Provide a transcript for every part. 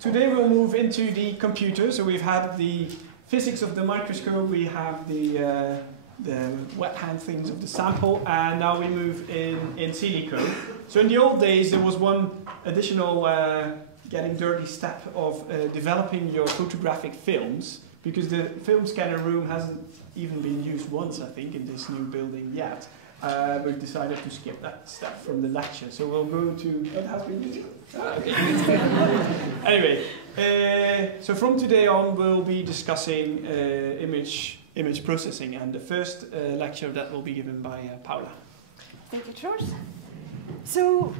Today we'll move into the computer. So we've had the physics of the microscope, we have the wet hand things of the sample, and now we move in silico. So in the old days there was one additional getting dirty step of developing your photographic films, because the film scanner room hasn't even been used once, I think, in this new building yet. We've decided to skip that step from the lecture, so we'll go to what has been used. Anyway, so from today on we'll be discussing image processing, and the first lecture of that will be given by Paula. Thank you, George. So,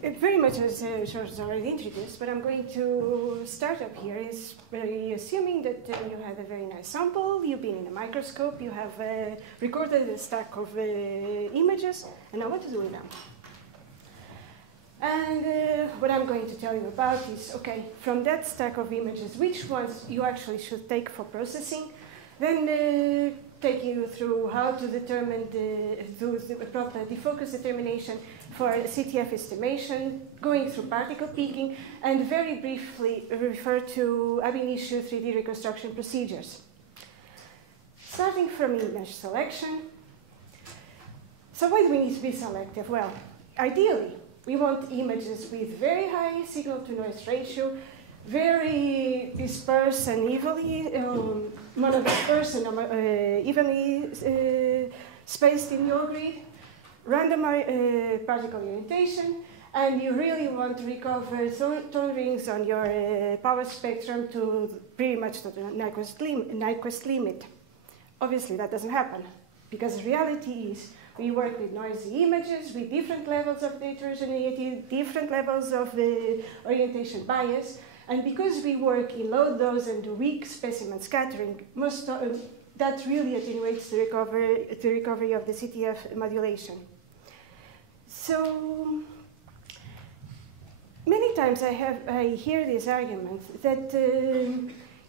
very much as George has already introduced, what I'm going to start up here is very assuming that you had a very nice sample, you've been in a microscope, you have recorded a stack of images, and now what to do with them? And what I'm going to tell you about is, okay, from that stack of images, which ones you actually should take for processing, then take you through how to determine the proper defocus determination for CTF estimation, going through particle peaking, and very briefly refer to ab initio 3D reconstruction procedures. Starting from image selection. So why do we need to be selective? Well, ideally, we want images with very high signal-to-noise ratio, very dispersed and evenly, monodispersed and evenly spaced in your grid, random particle orientation, and you really want to recover tone rings on your power spectrum to pretty much the Nyquist limit. Obviously, that doesn't happen, because the reality is we work with noisy images with different levels of heterogeneity, different levels of orientation bias, and because we work in low dose and weak specimen scattering, that really attenuates the recovery of the CTF modulation. So many times I hear this argument that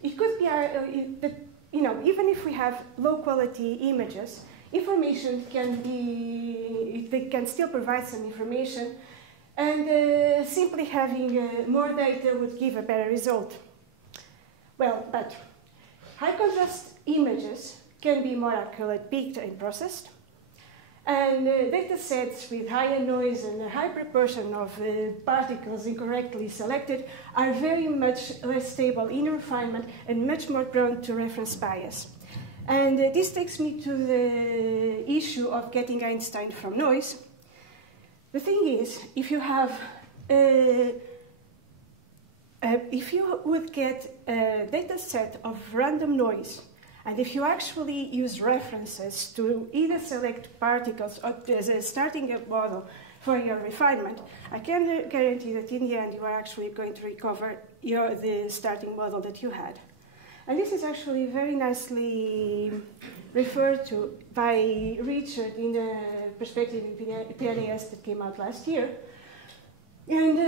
it could be that even if we have low quality images, information they can still provide some information, and simply having more data would give a better result. Well, but high contrast images can be more accurately peaked and processed, and data sets with higher noise and a high proportion of particles incorrectly selected are very much less stable in refinement and much more prone to reference bias. And this takes me to the issue of getting Einstein from noise. The thing is, if you have, if you would get a data set of random noise, and if you actually use references to either select particles or as a starting model for your refinement, I can guarantee that in the end you are actually going to recover the starting model that you had. And this is actually very nicely referred to by Richard in the perspective in PNAS that came out last year. And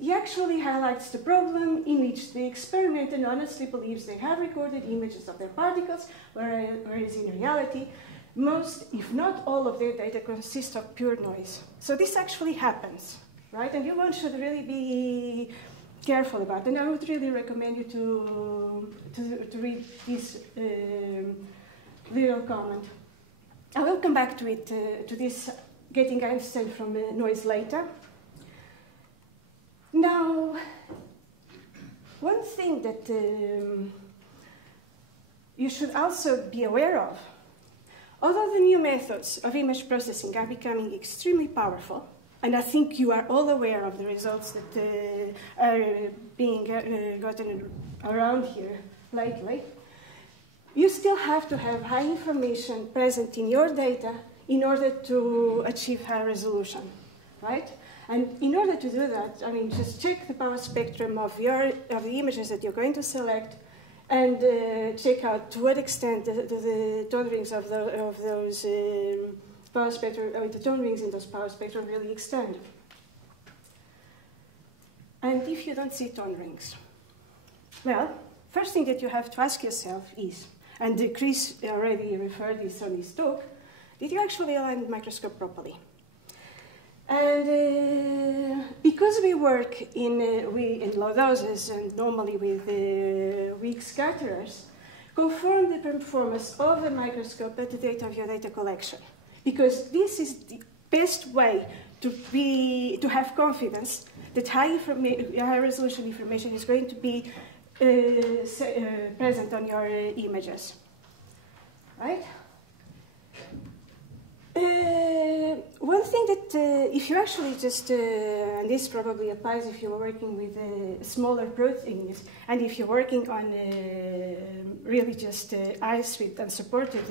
he actually highlights the problem in which the experimenter honestly believes they have recorded images of their particles, whereas in reality, most, if not all, of their data consist of pure noise. So this actually happens, right? And you should really be careful about it. And I would really recommend you to read this little comment. I will come back to it, to this getting Einstein from noise later. Now, one thing that you should also be aware of, although the new methods of image processing are becoming extremely powerful, and I think you are all aware of the results that are being gotten around here lately, you still have to have high information present in your data in order to achieve high resolution, right? And in order to do that, I mean, just check the power spectrum of the images that you're going to select, and check out to what extent the tone rings of those power spectrum, the tone rings in those power spectrum really extend. And if you don't see tone rings, well, first thing that you have to ask yourself is, and Chris already referred this on his talk, did you actually align the microscope properly? And because we work in low doses and normally with weak scatterers, confirm the performance of the microscope at the date of your data collection. Because this is the best way to have confidence that high resolution information is going to be present on your images. Right? One thing that if you actually just, and this probably applies if you're working with smaller proteins, and if you're working on really just eyes with unsupported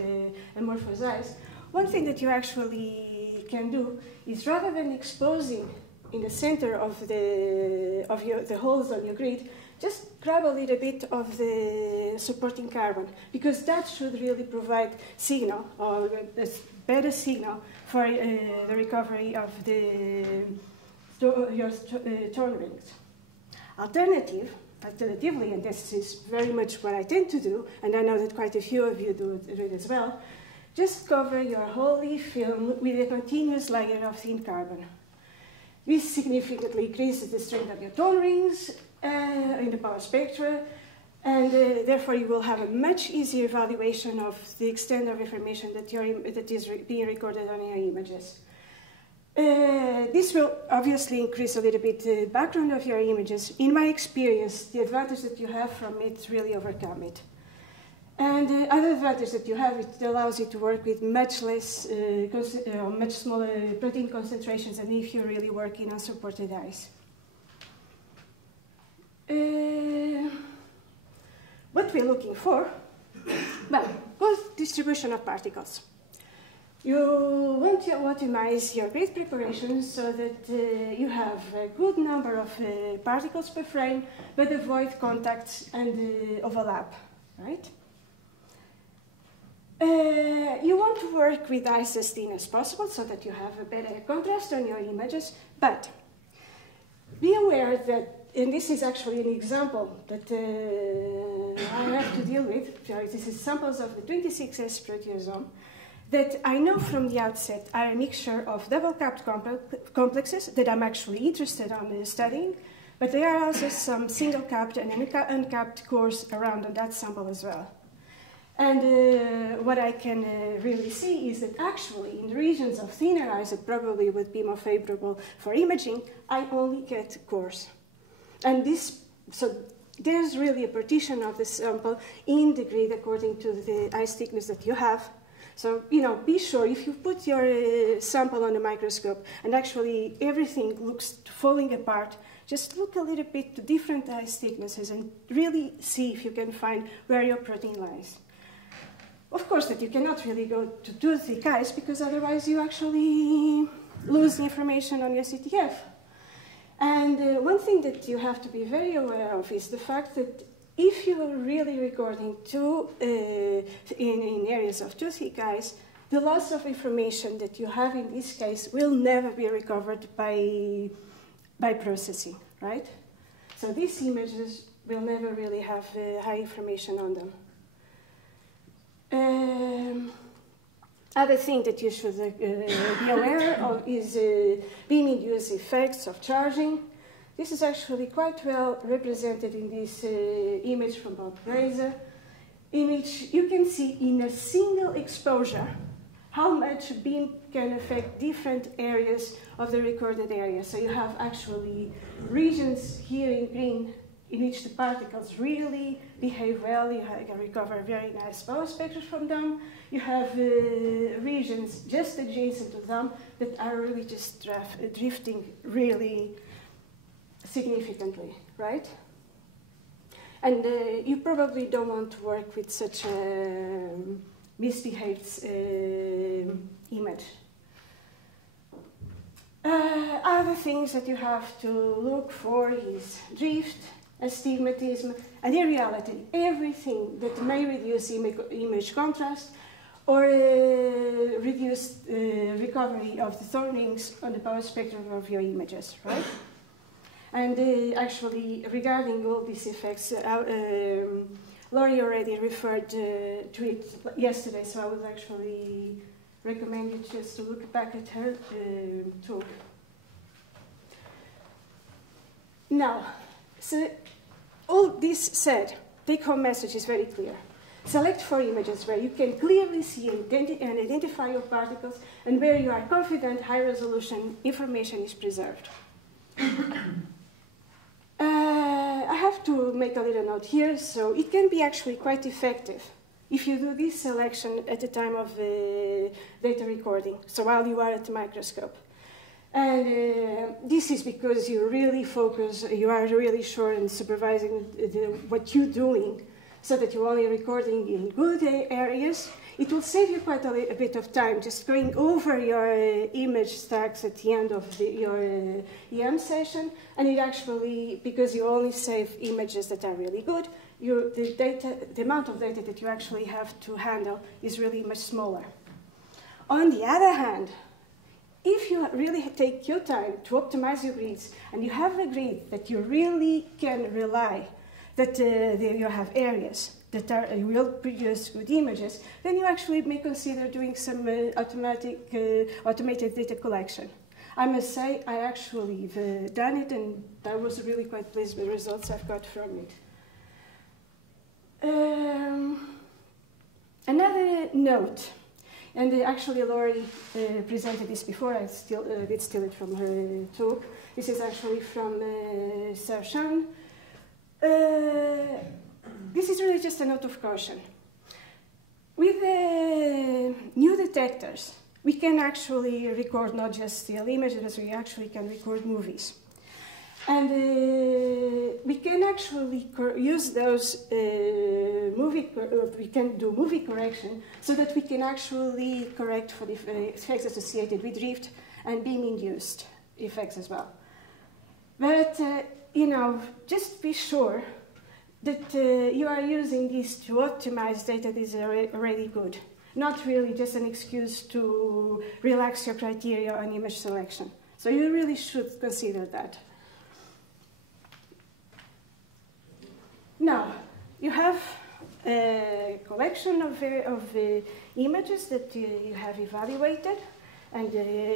amorphous eyes, one thing that you actually can do is rather than exposing in the center of the holes on your grid, just grab a little bit of the supporting carbon, because that should really provide signal, or a better signal for the recovery of your tone rings. Alternatively, and this is very much what I tend to do, and I know that quite a few of you do it as well, just cover your whole film with a continuous layer of thin carbon. This significantly increases the strength of your tone rings in the power spectra, and therefore you will have a much easier evaluation of the extent of information that is being recorded on your images. This will obviously increase a little bit the background of your images. In my experience, the advantage that you have from it really overcome it. And the other advantage that you have, it allows you to work with much less, much smaller protein concentrations than if you're really working on supported eyes. What we're looking for, well, good distribution of particles. You want to optimize your grid preparation so that you have a good number of particles per frame, but avoid contacts and overlap, right? You want to work with eyes as thin as possible so that you have a better contrast on your images, but be aware that, and this is actually an example that I have to deal with, this is samples of the 26S proteasome, that I know from the outset are a mixture of double-capped complexes that I'm actually interested in studying, but there are also some single-capped and uncapped cores around on that sample as well. And what I can really see is that actually in the regions of thinner eyes that probably would be more favorable for imaging, I only get cores. And so there's really a partition of the sample in the grid according to the eye thickness that you have. So, be sure if you put your sample on a microscope and actually everything looks falling apart, just look a little bit to different eye thicknesses and really see if you can find where your protein lies. Of course, that you cannot really go to too thick eyes because otherwise you actually lose the information on your CTF. And one thing that you have to be very aware of is the fact that if you are really recording in areas of too thick eyes, the loss of information that you have in this case will never be recovered by processing, right? So these images will never really have high information on them. Other thing that you should be aware of is beam-induced effects of charging. This is actually quite well represented in this image from Bob Glaser, in which you can see in a single exposure how much beam can affect different areas of the recorded area. So you have actually regions here in green in which the particles really behave well, you can recover very nice power spectra from them. You have regions just adjacent to them that are really just drifting really significantly, right? And you probably don't want to work with such a misbehaved image. Other things that you have to look for is drift, astigmatism, and in reality, everything that may reduce image contrast or reduce recovery of the tone rings on the power spectrum of your images, right? And actually, regarding all these effects, Laurie already referred to it yesterday, so I would actually recommend you just to look back at her talk. Now, so all this said, take-home message is very clear. Select 4 images where you can clearly see and identify your particles and where you are confident high-resolution information is preserved. I have to make a little note here, so it can be actually quite effective if you do this selection at the time of the data recording, so while you are at the microscope. And this is because you really focus, you are really sure in supervising what you're doing, so that you're only recording in good areas. It will save you quite a bit of time just going over your image stacks at the end of your EM session, and it actually, because you only save images that are really good, the amount of data that you actually have to handle is really much smaller. On the other hand, if you really take your time to optimize your grids, and you have a grid that you really can rely that you have areas that will produce good images, then you actually may consider doing some automated data collection. I must say, I actually have done it, and I was really quite pleased with the results I've got from it. Another note, and actually Laurie presented this before, I did steal it from her talk. This is actually from Insertion. This is really just a note of caution. With new detectors, we can actually record not just still images, we actually can record movies. And we can actually use those we can do movie correction so that we can actually correct for the effects associated with drift and beam-induced effects as well. But, you know, just be sure that you are using this to optimize data that is already good, not really just an excuse to relax your criteria on image selection. So you really should consider that. Now, you have a collection of images that you have evaluated and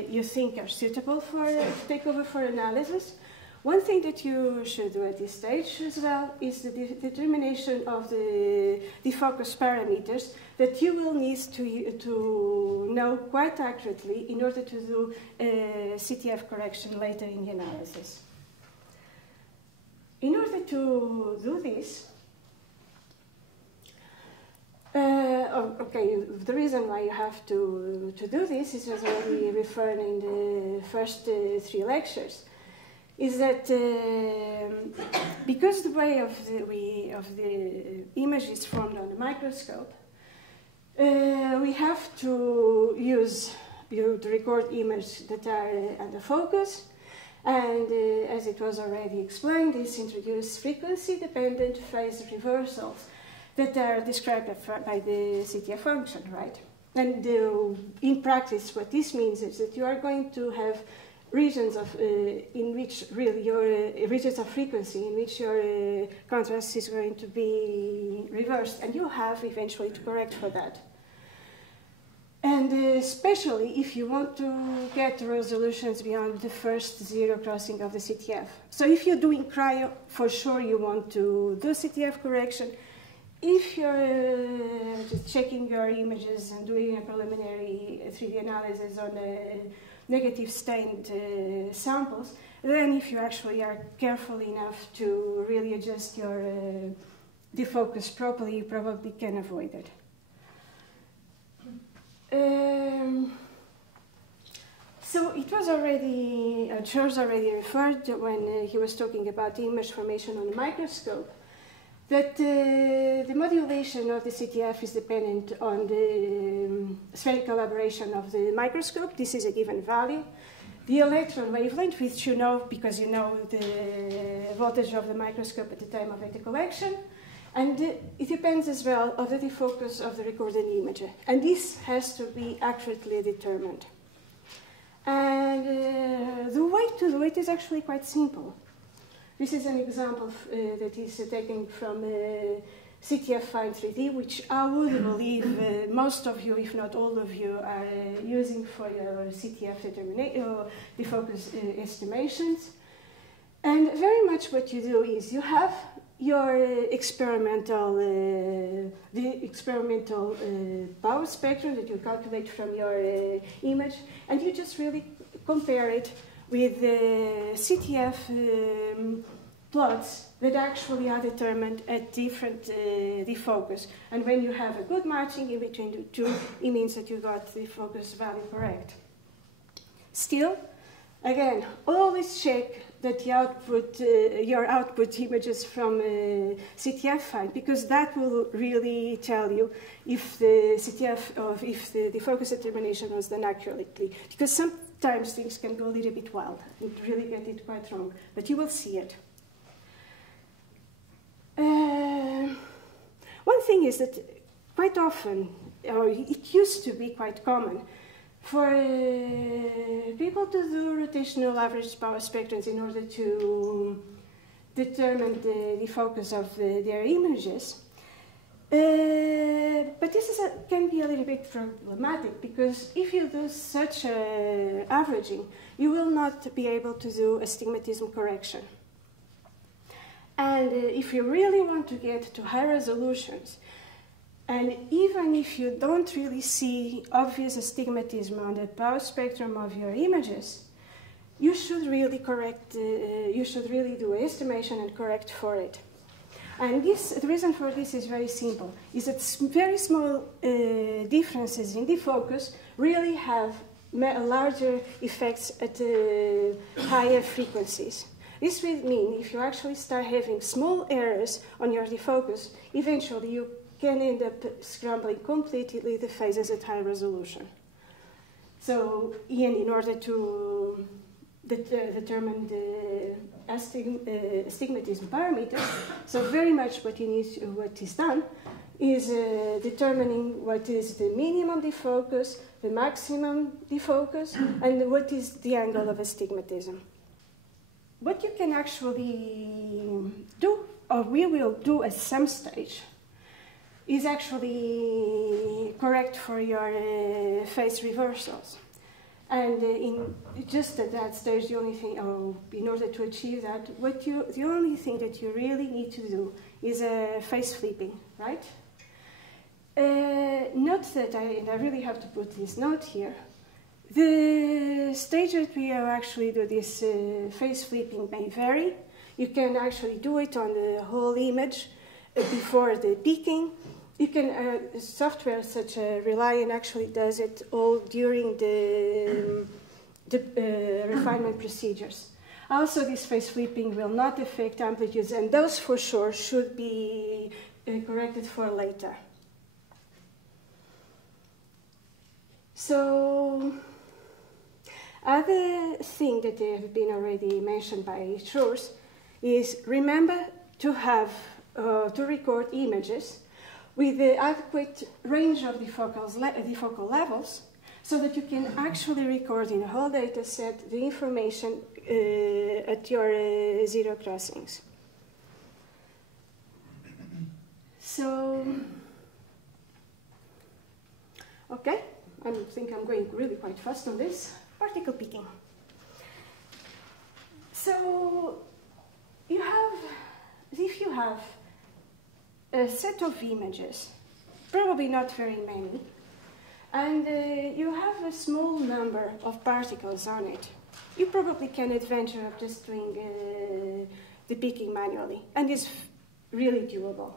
you think are suitable for takeover for analysis. One thing that you should do at this stage as well is the determination of the focus parameters that you will need to know quite accurately in order to do CTF correction later in the analysis. In order to do this, the reason why you have to do this is, as already referred in the first 3 lectures, is that because the way of the image is formed on the microscope, we have to use to record images that are under focus. And as it was already explained, this introduces frequency-dependent phase reversals that are described by the CTF function, right? And in practice, what this means is that you are going to have regions of in which really your regions of frequency in which your contrast is going to be reversed, and you have eventually to correct for that. And especially if you want to get resolutions beyond the first 0 crossing of the CTF. So if you're doing cryo, for sure you want to do CTF correction. If you're just checking your images and doing a preliminary 3D analysis on negative stained samples, then if you actually are careful enough to really adjust your defocus properly, you probably can avoid it. So it was already, Charles already referred when he was talking about image formation on the microscope, that the modulation of the CTF is dependent on the spherical aberration of the microscope. This is a given value. The electron wavelength, which you know because you know the voltage of the microscope at the time of data collection. And it depends as well on the defocus of the recorded image. And this has to be accurately determined. And the way to do it is actually quite simple. This is an example that is taken from CTF Find 3D, which I would believe most of you, if not all of you, are using for your CTF defocus estimations. And very much what you do is you have your experimental power spectrum that you calculate from your image, and you just really compare it with the CTF plots that actually are determined at different defocus. And when you have a good matching in between the two, it means that you got the focus value correct. Still, again, always check that the output, your output images from CTF fine, because that will really tell you if the CTF, or if the focus determination was done accurately. Because sometimes things can go a little bit wild and really get it quite wrong, but you will see it. One thing is that quite often, or it used to be quite common, for people to do rotational average power spectrums in order to determine the focus of their images. But this can be a little bit problematic, because if you do such averaging, you will not be able to do astigmatism correction. And if you really want to get to high resolutions, and even if you don't really see obvious astigmatism on the power spectrum of your images, you should really correct, you should really do estimation and correct for it. And the reason for this is very simple, is that very small differences in the focus really have larger effects at higher frequencies. This will mean if you actually start having small errors on your defocus, eventually you can end up scrambling completely the phases at high resolution. So, in order to determine the astigmatism parameter, so very much what is done is determining what is the minimum defocus, the maximum defocus, and what is the angle of astigmatism. What you can actually do, or we will do at some stage, is actually correct for your phase reversals. And just at that stage, the only thing, in order to achieve that, the only thing that you really need to do is phase flipping, right? Note that I really have to put this note here. The stage that we actually do this phase flipping may vary. You can actually do it on the whole image before the peaking. You can, software such as Reliant actually does it all during the refinement procedures. Also, this phase flipping will not affect amplitudes, and those for sure should be corrected for later. So, other thing that have been already mentioned by Schurz is remember to have to record images with the adequate range of defocal levels, so that you can actually record in a whole data set the information at your zero crossings. So, okay, I think I'm going really quite fast on this. Particle picking. So, if you have a set of images, probably not very many, and you have a small number of particles on it, you probably can adventure of just doing the picking manually, and it's really doable.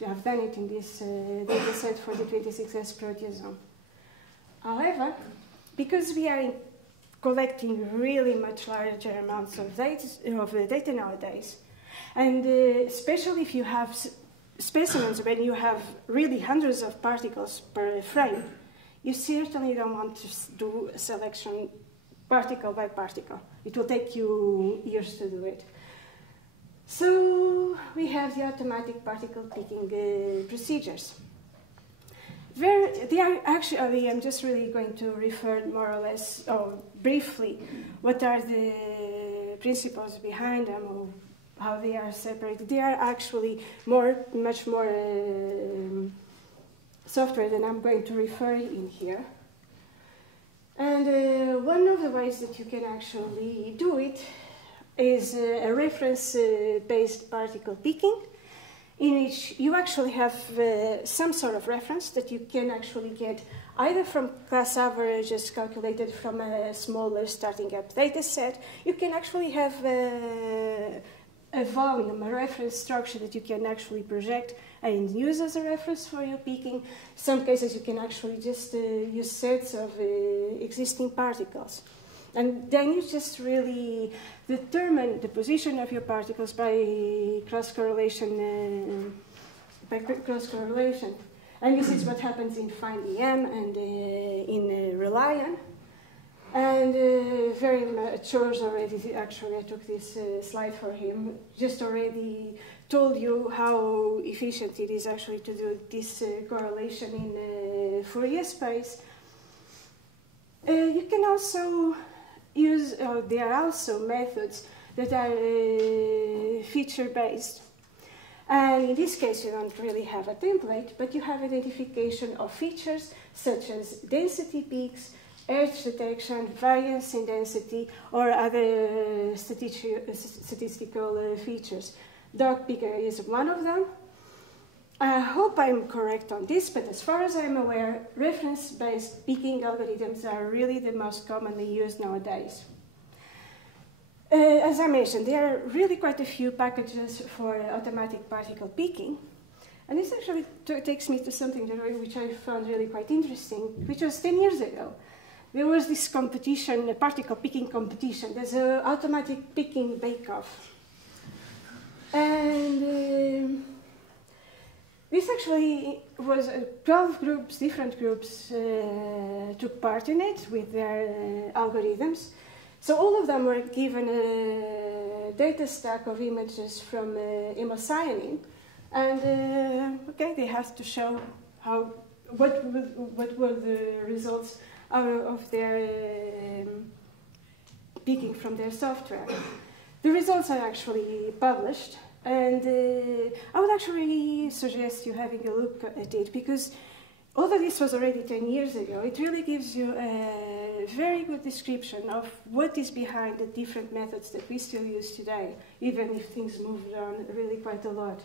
We have done it in this data set for the 26S proteasome. However, because we are collecting really much larger amounts of data nowadays, and especially if you have specimens when you have really hundreds of particles per frame, you certainly don't want to do a selection particle by particle. It will take you years to do it. So we have the automatic particle picking procedures. They are actually, I'm just really going to refer more or less, or briefly, what are the principles behind them, or how they are separated. They are actually much more software than I'm going to refer in here. And one of the ways that you can actually do it is a reference-based particle picking, in which you actually have some sort of reference that you can actually get either from class averages calculated from a smaller starting up data set. You can actually have a volume, a reference structure that you can actually project and use as a reference for your picking. Some cases you can actually just use sets of existing particles. And then you just really determine the position of your particles by cross-correlation. And this is what happens in FindEM and in RelyOn. And very much George already, actually I took this slide for him, just already told you how efficient it is actually to do this correlation in Fourier space. You can also use, there are also methods that are feature-based. And in this case, you don't really have a template, but you have identification of features such as density peaks, edge detection, variance in density, or other statistical features. Dog picker is one of them. I hope I'm correct on this, but as far as I'm aware, reference-based picking algorithms are really the most commonly used nowadays. As I mentioned, there are really quite a few packages for automatic particle picking. And this actually takes me to something which I found really quite interesting, which was 10 years ago. There was this competition, a particle picking competition. There's an automatic picking bake-off. And this actually was 12 groups, different groups, took part in it with their algorithms. So all of them were given a data stack of images from hemocyanin, and okay, they have to show what were the results of their picking from their software. The results are actually published, and I would actually suggest you having a look at it, because although this was already 10 years ago, it really gives you a very good description of what is behind the different methods that we still use today, even if things moved on really quite a lot.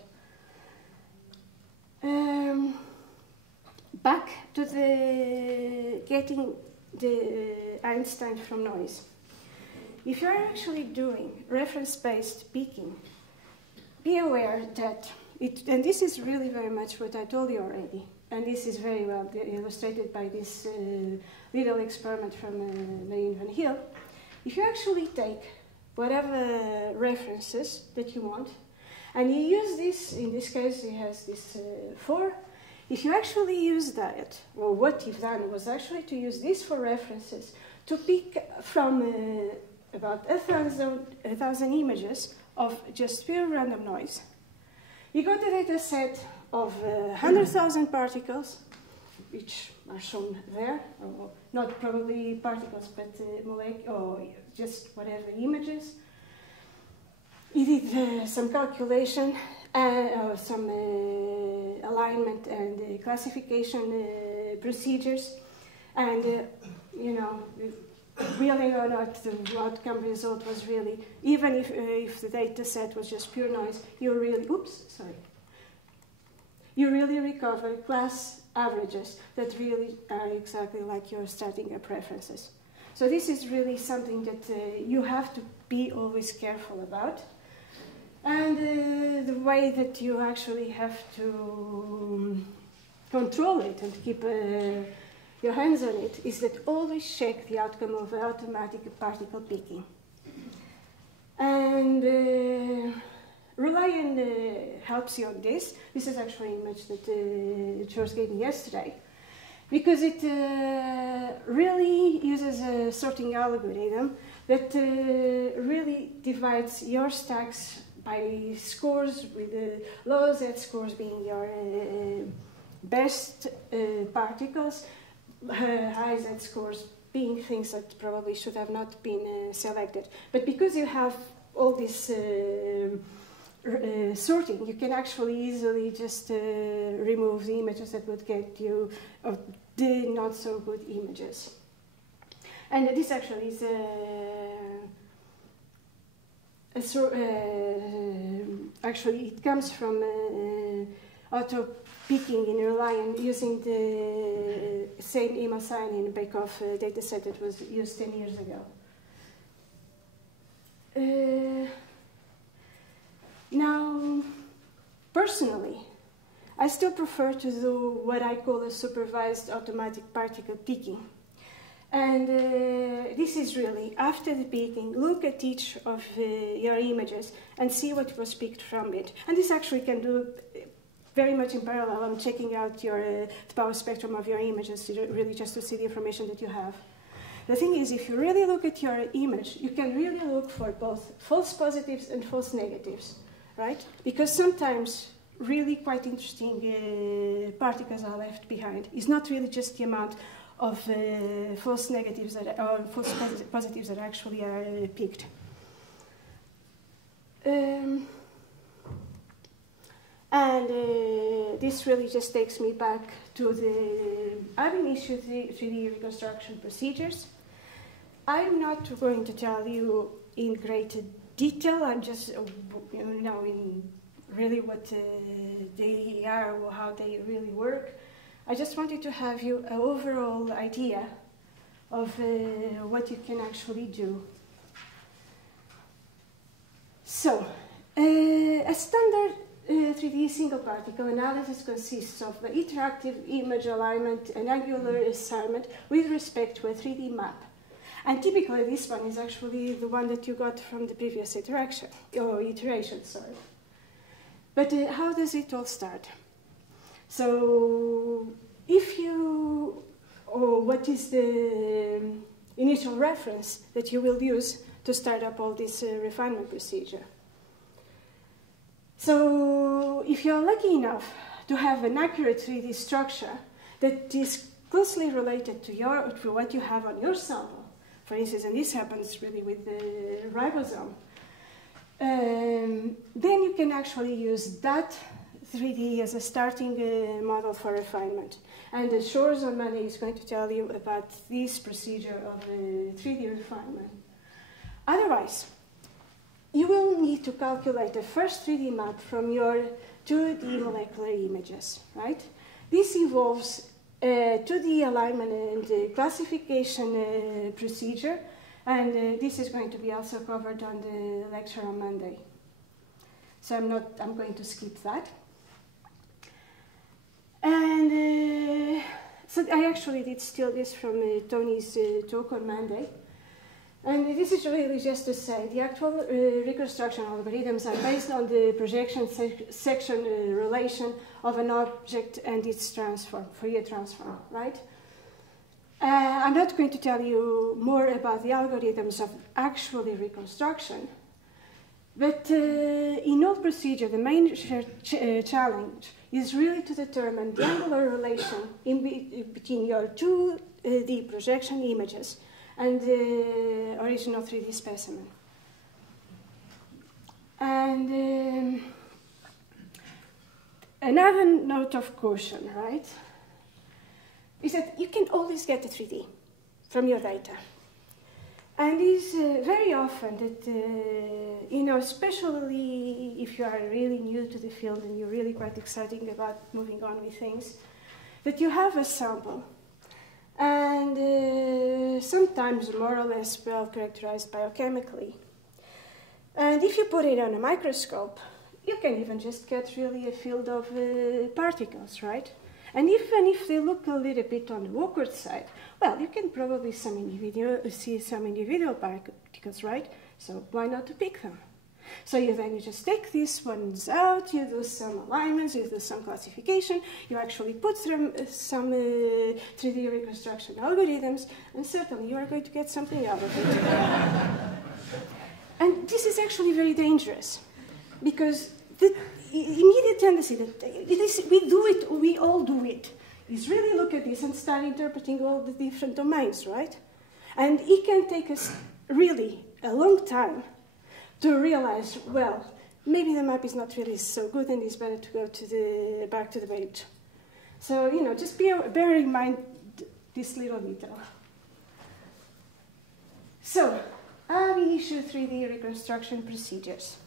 Back to getting the Einstein from noise. If you're actually doing reference-based picking, be aware that and this is really very much what I told you already, and this is very well illustrated by this little experiment from Lane Van Hill. If you actually take whatever references that you want, and you use this, in this case it has this 4, if you actually use that, well, what you've done was actually to use this for references to pick from about 1,000 images of just pure random noise. You got a data set of 100,000 particles, which are shown there, or not probably particles, but or just whatever images. You did some calculation, some alignment and classification procedures, and you know, really or not, the outcome result was really, even if the data set was just pure noise, you really, you really recover class averages that really are exactly like your starting up references. So this is really something that you have to be always careful about. And the way that you actually have to control it and keep your hands on it is that always check the outcome of automatic particle picking. And RelyOn helps you on this. This is actually an image that George gave me yesterday, because it really uses a sorting algorithm that really divides your stacks by scores, with the low Z scores being your best particles, high Z scores being things that probably should have not been selected. But because you have all this sorting, you can actually easily just remove the images that would get you the not so good images. And this actually is actually it comes from auto-picking in a lion using the same hemocyanin Beckhoff dataset that was used 10 years ago. Now, personally, I still prefer to do what I call a supervised automatic particle picking. And this is really, after the picking, look at each of your images and see what was picked from it. And this actually can do very much in parallel. I'm checking out the power spectrum of your images, really just to see the information that you have. The thing is, if you really look at your image, you can really look for both false positives and false negatives, right? Because sometimes really quite interesting particles are left behind. It's not really just the amount of false negatives that, or false positives that actually are picked. This really just takes me back to the ab initio 3D reconstruction procedures. I'm not going to tell you in great detail. I'm just, in really what they are or how they really work. I just wanted to have you an overall idea of what you can actually do. So, a standard 3D single particle analysis consists of the interactive image alignment and angular assignment with respect to a 3D map. And typically this one is actually the one that you got from the previous iteration. But how does it all start? So, what is the initial reference that you will use to start up all this refinement procedure? So, if you're lucky enough to have an accurate 3D structure that is closely related to what you have on your sample, for instance, and this happens really with the ribosome, then you can actually use that 3D as a starting model for refinement. And the Shores on Monday is going to tell you about this procedure of 3D refinement. Otherwise, you will need to calculate the first 3D map from your 2D molecular images, right? This involves 2D alignment and classification procedure, and this is going to be also covered on the lecture on Monday. So I'm going to skip that. And so I actually did steal this from Tony's talk on Monday. And this is really just to say the actual reconstruction algorithms are based on the projection section relation of an object and its transform, Fourier transform, right? I'm not going to tell you more about the algorithms of actually reconstruction, but in all procedure, the main challenge is really to determine the angular relation between your 2D projection images and the original 3D specimen. And another note of caution, right, is that you can always get the 3D from your data. And it's very often that, especially if you are really new to the field and you're really quite excited about moving on with things, that you have a sample and sometimes more or less well characterized biochemically. And if you put it on a microscope, you can even just get really a field of particles, right? And even if they look a little bit on the awkward side, well, you can probably see some individual particles, right? So why not to pick them? So you just take these ones out, you do some alignments, you do some classification, you actually put some 3D reconstruction algorithms, and certainly you are going to get something out of it. And this is actually very dangerous, because the immediate tendency that we all do it, is really look at this and start interpreting all the different domains, right? And it can take us really a long time to realize, well, maybe the map is not really so good and it's better to go back to the bench. So, just bear in mind this little detail. So, we issue 3D reconstruction procedures.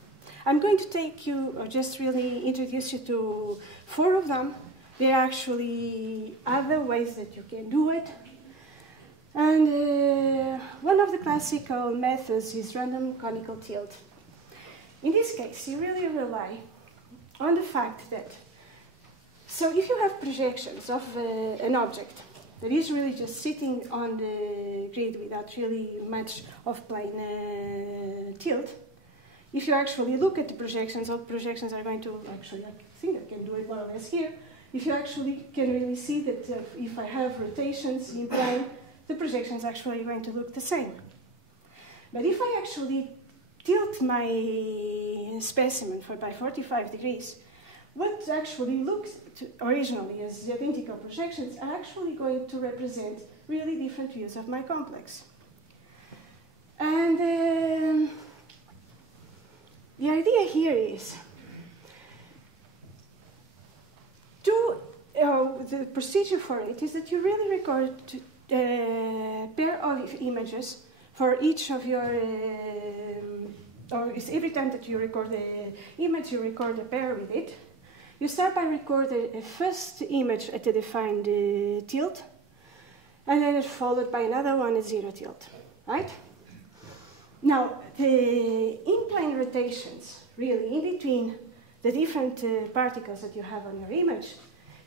I'm going to take you, or just really introduce you to 4 of them. There are actually other ways that you can do it. And one of the classical methods is random conical tilt. In this case, you really rely on the fact that, so if you have projections of an object that is really just sitting on the grid without really much of plane tilt, if you actually look at the projections, all projections are going to, actually, I think I can do it more or less here, if you actually can really see that if I have rotations in plane, the projection is actually going to look the same. But if I actually tilt my specimen by 45 degrees, what actually looks originally as the identical projections are actually going to represent really different views of my complex. And the idea here is the procedure for it is that you really record a pair of images for each of your, or every time that you record the image, you record a pair with it. You start by recording a first image at a defined tilt, and then it's followed by another one at 0 tilt, right? Now, the in-plane rotations, really, in between the different particles that you have on your image,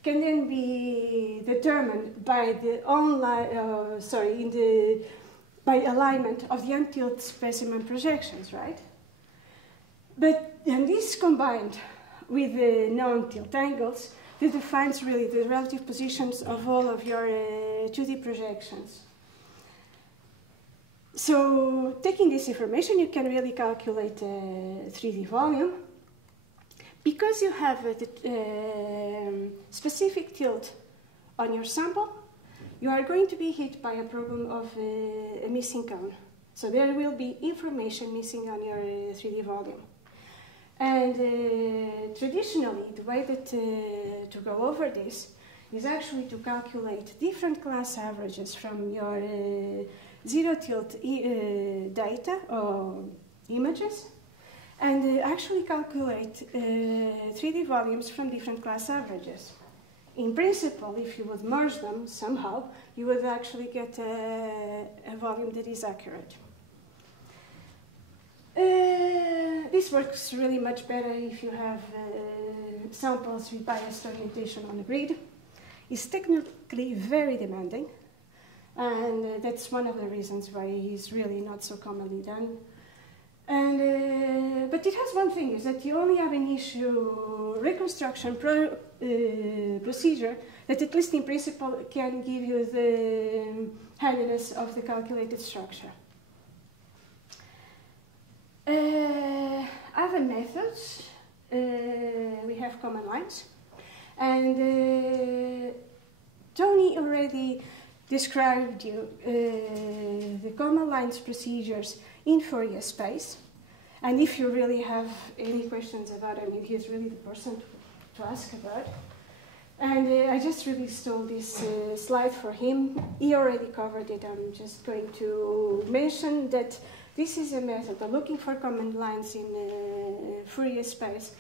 can then be determined by the by alignment of the untilted specimen projections, right? And this combined with the known tilt angles, that defines really the relative positions of all of your 2D projections. So, taking this information, you can really calculate a 3D volume. Because you have a specific tilt on your sample, you are going to be hit by a problem of a missing cone. So there will be information missing on your 3D volume. And traditionally, the way that to go over this is actually to calculate different class averages from your 0 tilt data or images, and actually calculate 3D volumes from different class averages. In principle, if you would merge them somehow, you would actually get a volume that is accurate. This works really much better if you have samples with biased orientation on the grid. It's technically very demanding, and that's one of the reasons why it's really not so commonly done. And, but it has one thing, is that you only have an issue reconstruction procedure that, at least in principle, can give you the handiness of the calculated structure. Other methods, we have common lines, and Tony already described you the common lines procedures in Fourier space, and if you really have any questions about it, he's really the person to ask about. And I just really stole this slide for him. He already covered it. I'm just going to mention that this is a method of looking for common lines in Fourier space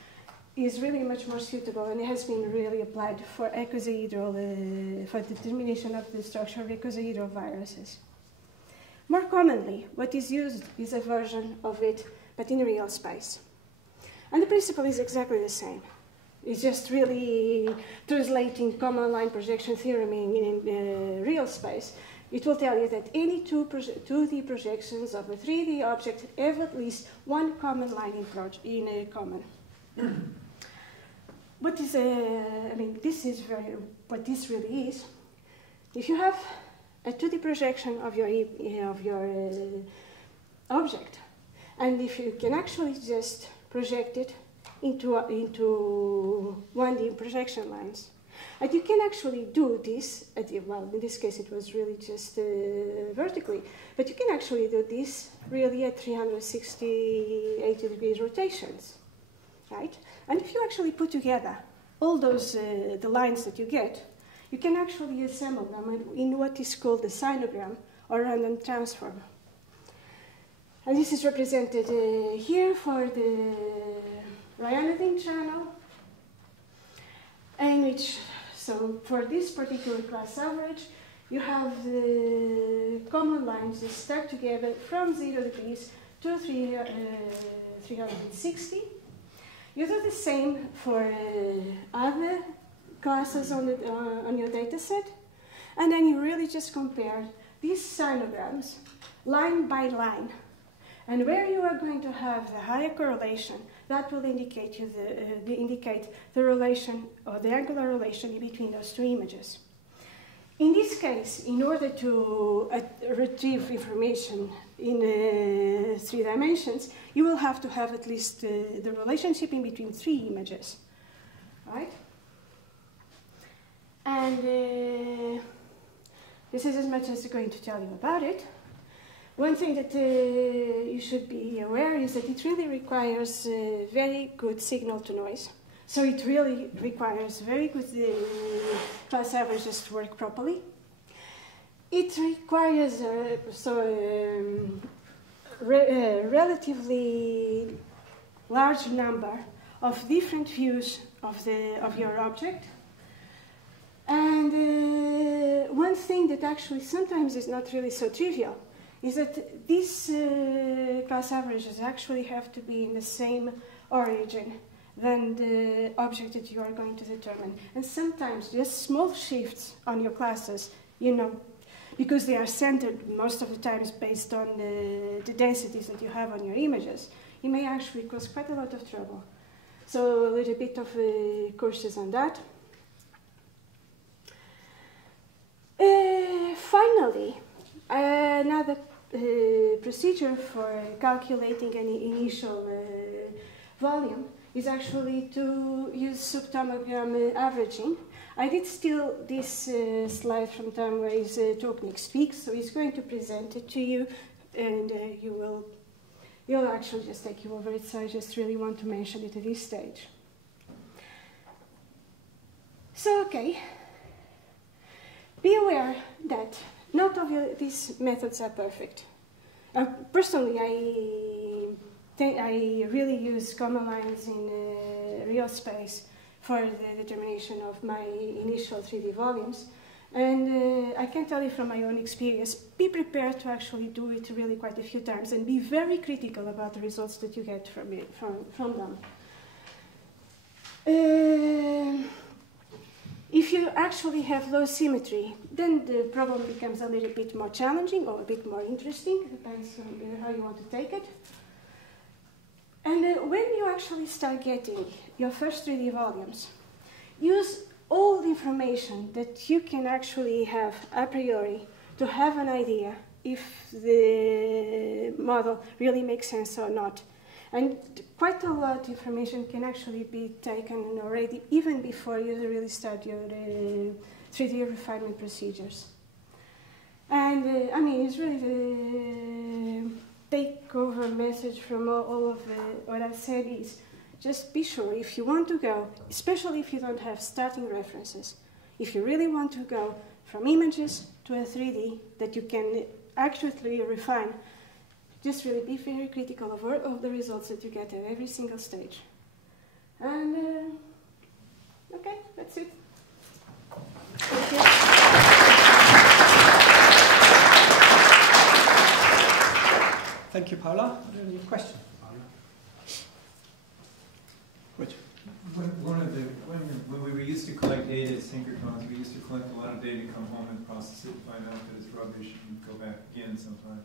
is really much more suitable, and it has been really applied for icosahedral, for determination of the structure of icosahedral viruses. More commonly, what is used is a version of it, but in real space. And the principle is exactly the same. It's just really translating common line projection theorem in real space. It will tell you that any 2D projections of a 3D object have at least one common line in a common. What is this is what this really is. If you have a 2D projection of your object, and if you can actually just project it into 1D projection lines, and you can actually do this, well, in this case it was really just vertically, but you can actually do this really at 360, 80 degrees rotations, right? And if you actually put together all those, the lines that you get, you can actually assemble them in what is called a sinogram or random transform. And this is represented here for the ryanodine channel, in which, so for this particular class average, you have the common lines that start together from 0 degrees to 360. You do the same for other classes on your data set, and then you really just compare these sinograms line by line. And where you are going to have the higher correlation, that will indicate you the relation or the angular relation in between those two images. In this case, in order to retrieve information in 3 dimensions, you will have to have at least the relationship in between 3 images, right? And this is as much as I'm going to tell you about it. One thing that you should be aware is that it really requires very good signal to noise. So it really requires very good class averages to work properly. It requires a relatively large number of different views of your object. And one thing that actually sometimes is not really so trivial is that these class averages actually have to be in the same origin than the object that you are going to determine. And sometimes just small shifts on your classes, you know, because they are centered most of the times based on the densities that you have on your images, it may actually cause quite a lot of trouble. So a little bit of courses on that. Finally, another procedure for calculating an initial volume is actually to use subtomogram averaging. I did steal this slide from Tom Ray's talk next week, so he's going to present it to you, and you'll actually just take you over it, so I just really want to mention it at this stage. So, okay. Be aware that not all of these methods are perfect. Personally, I really use common lines in real space for the determination of my initial 3D volumes. And I can tell you from my own experience, be prepared to actually do it really quite a few times and be very critical about the results that you get from them. If you actually have low symmetry, then the problem becomes a little bit more challenging or a bit more interesting, depends on how you want to take it. And when you actually start getting your first 3D volumes, use all the information that you can actually have a priori to have an idea if the model really makes sense or not. And quite a lot of information can actually be taken already, even before you really start your 3D refinement procedures. And I mean, it's really the take-over message from all of what I've said is, just be sure if you want to go, especially if you don't have starting references, if you really want to go from images to a 3D that you can accurately refine, just really be very critical of the results that you get at every single stage. And, okay, that's it. Thank you. Thank you, Paula. Any question? Which? When we were used to collect data at synchrotrons, we used to collect a lot of data, come home and process it, and find out that it's rubbish, and go back again sometime.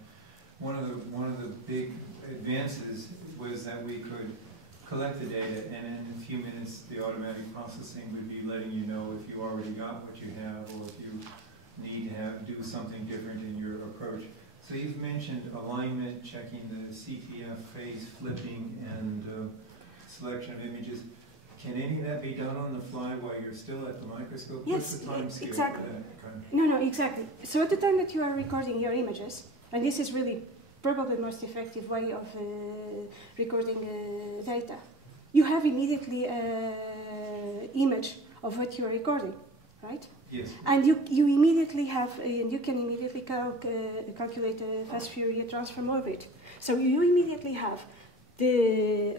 One of the big advances was that we could collect the data, and in a few minutes, the automatic processing would be letting you know if you already got what you have, or if you need to do something different in your approach. So you've mentioned alignment, checking the CTF phase flipping, and selection of images. Can any of that be done on the fly while you're still at the microscope? Yes, what's the time scale exactly. for that kind of? No, exactly. So at the time that you are recording your images, and this is really probably the most effective way of recording data, you have immediately an image of what you are recording, right? Yes. And you immediately have, you can immediately calculate a fast Fourier transform of it. So you immediately have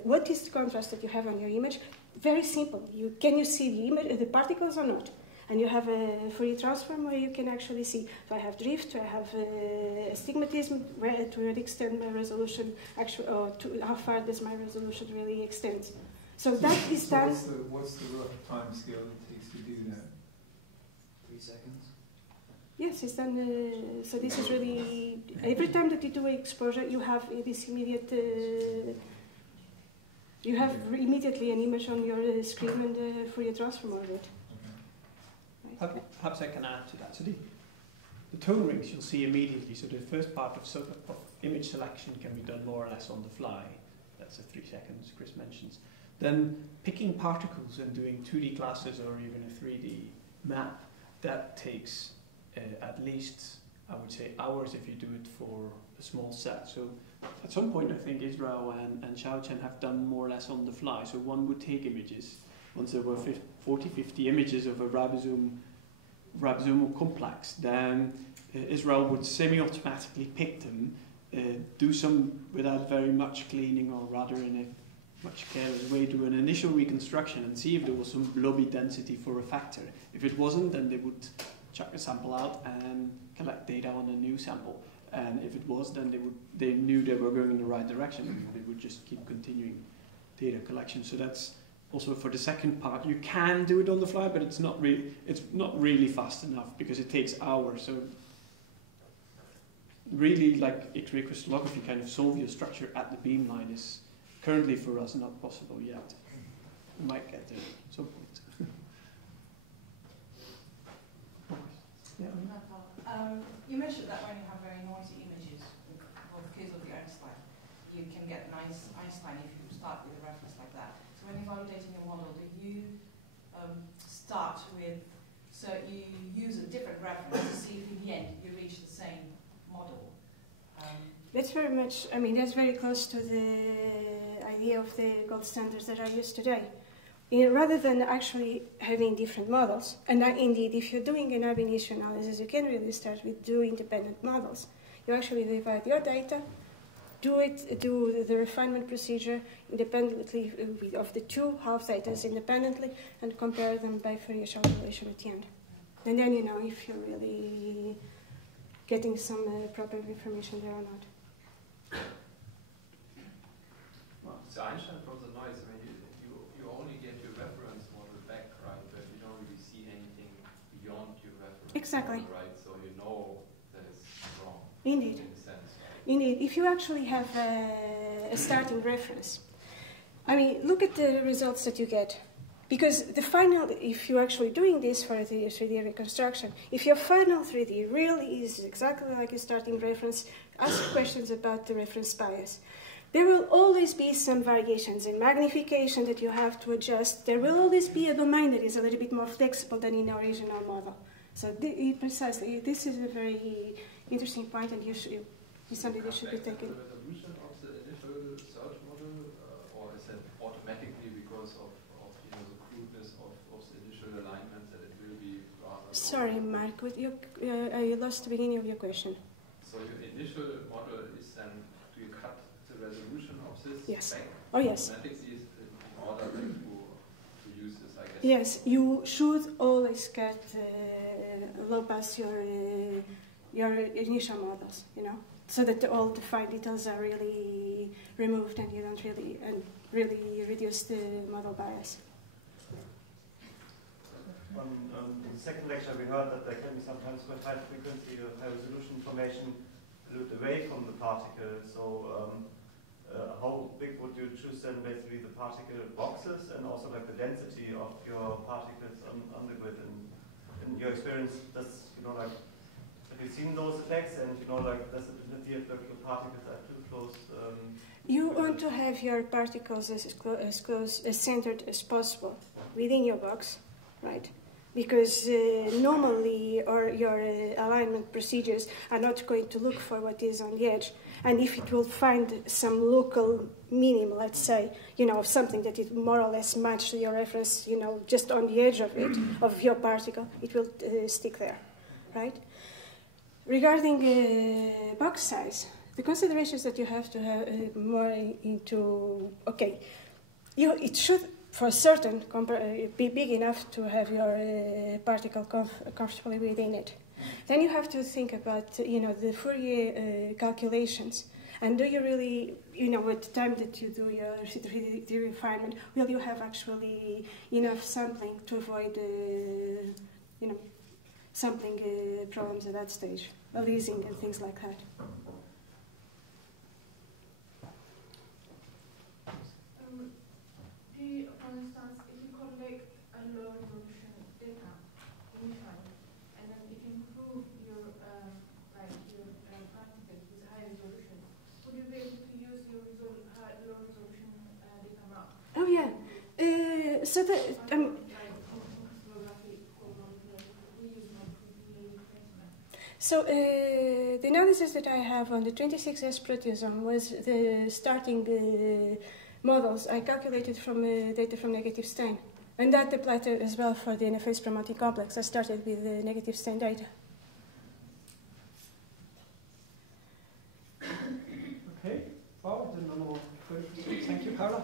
what is the contrast that you have on your image? Very simple. Can you see the image, the particles or not? And you have a Fourier transform where you can actually see, do I have drift, do I have astigmatism, to what extent my resolution actually, or how far does my resolution really extend? So that is done. What's the rough time scale it takes to do that? 3 seconds? Yes, it's done. So this is really, every time that you do exposure, you have this immediate, you have immediately an image on your screen and the Fourier transform of it. Perhaps I can add to that. So the tone rings you'll see immediately. So the first part of image selection can be done more or less on the fly. That's the 3 seconds Chris mentions. Then picking particles and doing 2D classes or even a 3D map, that takes at least, I would say, hours if you do it for a small set. So at some point I think Israel and Xiaochen have done more or less on the fly. So one would take images. Once there were 40, 50 images of a ribosomal complex, then Israel would semi-automatically pick them, do some without very much cleaning, or rather in a much careless way, do an initial reconstruction and see if there was some lobby density for a factor. If it wasn't, then they would chuck a sample out and collect data on a new sample. And if it was, then they knew they were going in the right direction. They would just keep continuing data collection. So that's also for the second part. You can do it on the fly, but it's not really fast enough because it takes hours. So really, like X-ray crystallography, kind of solve your structure at the beamline is currently for us not possible yet. We might get there at some point. Yeah. You mentioned that when you have very noisy images, well, the case of the Einstein, you can get nice Einstein if you start with a reference like that. So when you're validating your model, do you start with, so you use a different reference to see if in the end you reach the same model? That's very much, I mean, that's very close to the idea of the gold standards that are used today. Rather than actually having different models, and indeed, if you're doing an ab initio analysis, you can really start with 2 independent models. You actually divide your data, do the refinement procedure independently of the 2 half zetas independently, and compare them by Fourier calculation at the end. And then you know if you're really getting some proper information there or not. Well, so Einstein from the noise, I mean, you only get your reference model back, right? But you don't really see anything beyond your reference Exactly. model, right? So you know that it's wrong. Indeed. In a sense, right? Indeed. If you actually have a starting reference, I mean, look at the results that you get. Because the final, if you're actually doing this for the 3D reconstruction, if your final 3D really is exactly like a starting reference, ask questions about the reference bias. There will always be some variations in magnification that you have to adjust. There will always be a domain that is a little bit more flexible than in the original model. So precisely, this is a very interesting point, and it's something that should be taken. The resolution of the initial search model, or is it automatically because of the crudeness of the initial alignment that it will be rather? Sorry, Mark, I lost the beginning of your question. So your initial model is then, do you cut the resolution of this Yes. back? Oh, yes. Automatically in order to use this, I guess. Yes, you should always cut low past your initial models, you know, so that all the fine details are really removed and you don't really reduce the model bias. On the second lecture, we heard that there can be sometimes quite high frequency or high resolution information looked away from the particle. So how big would you choose then basically the particle boxes and also like the density of your particles on the grid? And in your experience, does, have you seen those effects? And does it interfere if the particles are too close? You want to have your particles as centered as possible within your box, right? because normally your alignment procedures are not going to look for what is on the edge. And if it will find some local minimum, let's say, something that it more or less matches your reference, just on the edge of it, of your particle, it will stick there, right? Regarding box size, the considerations that you have to have more into, okay, it should, for certain, be big enough to have your particle comfortably within it. Then you have to think about, the Fourier calculations. And do you really, at the time that you do your 3D refinement, will you have actually enough sampling to avoid, sampling problems at that stage, aliasing and things like that? For instance, if you collect a low resolution data initially, and then if you improve your particles with high resolution, would you be able to use your low resolution data now? Oh yeah. So that So the analysis that I have on the 26S proteasome was the starting models I calculated from data from negative stain. And that applied as well for the interface promoting complex. I started with the negative stain data. Okay, well, the normal. Thank you, Paula.